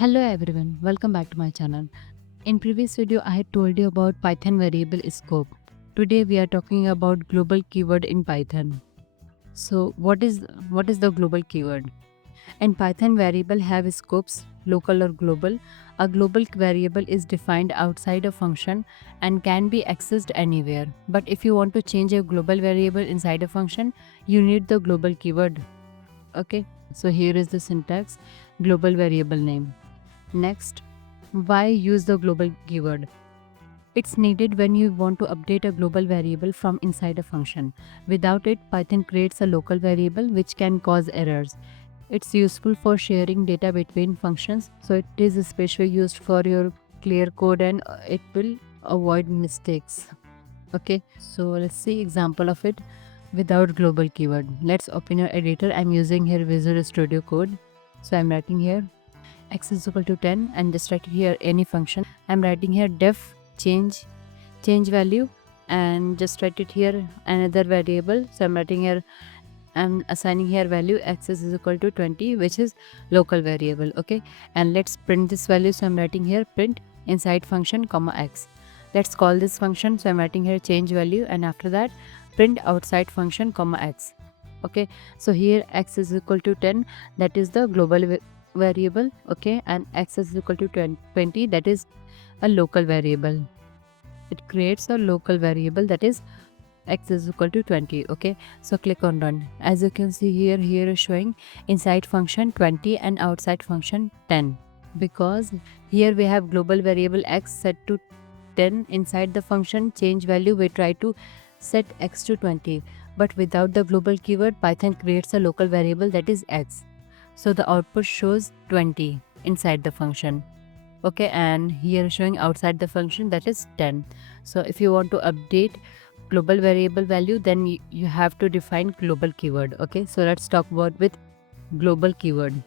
Hello everyone, welcome back to my channel. In previous video I had told you about Python variable scope. Today we are talking about global keyword in Python. So what is the global keyword? In Python variable have scopes local or global. A global variable is defined outside a function and can be accessed anywhere. But if you want to change a global variable inside a function, you need the global keyword. Okay? So here is the syntax global variable name. Next, why use the global keyword? It's needed when you want to update a global variable from inside a function. Without it, Python creates a local variable which can cause errors. It's useful for sharing data between functions, so it is especially used for your clear code and it will avoid mistakes. Okay, so let's see example of it without global keyword. Let's open your editor. I'm using here Visual Studio Code. So I'm writing here x is equal to 10 and just write here any function. I'm writing here def change value and just write it here another variable. So I'm writing here, I'm assigning here value x is equal to 20, which is local variable. Okay, and let's print this value. So I'm writing here print inside function comma x. Let's call this function. So I'm writing here change value and after that print outside function comma x. Okay, so here x is equal to 10, that is the global variable. Okay, and x is equal to 20, that is a local variable. It creates a local variable, that is x is equal to 20. Okay, so click on run. As you can see here is showing inside function 20 and outside function 10, because here we have global variable x set to 10. Inside the function change value we try to set x to 20, but without the global keyword Python creates a local variable, that is x. So the output shows 20 inside the function. Okay, and here showing outside the function, that is 10. So if you want to update global variable value, then you have to define global keyword. Okay, so let's talk about with global keyword.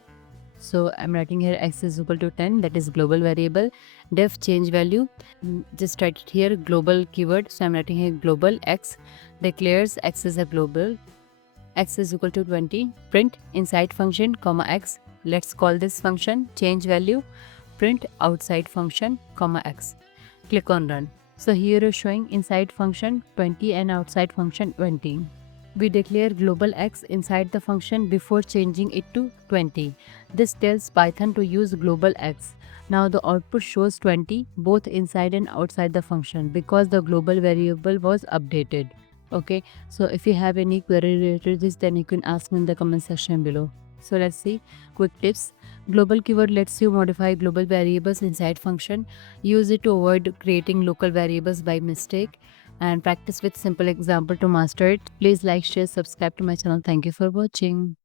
So I'm writing here x is equal to 10, that is global variable. Def change value, just write it here global keyword. So I'm writing here global x declares x is a global, x is equal to 20, print inside function comma x. Let's call this function change value, print outside function comma x. Click on run. So here is showing inside function 20 and outside function 20. We declare global x inside the function before changing it to 20. This tells Python to use global x. Now the output shows 20 both inside and outside the function because the global variable was updated. Okay, so if you have any query related to this, then you can ask me in the comment section below. So let's see quick tips. Global keyword lets you modify global variables inside function. Use it to avoid creating local variables by mistake, and practice with simple example to master it. Please like, share, subscribe to my channel. Thank you for watching.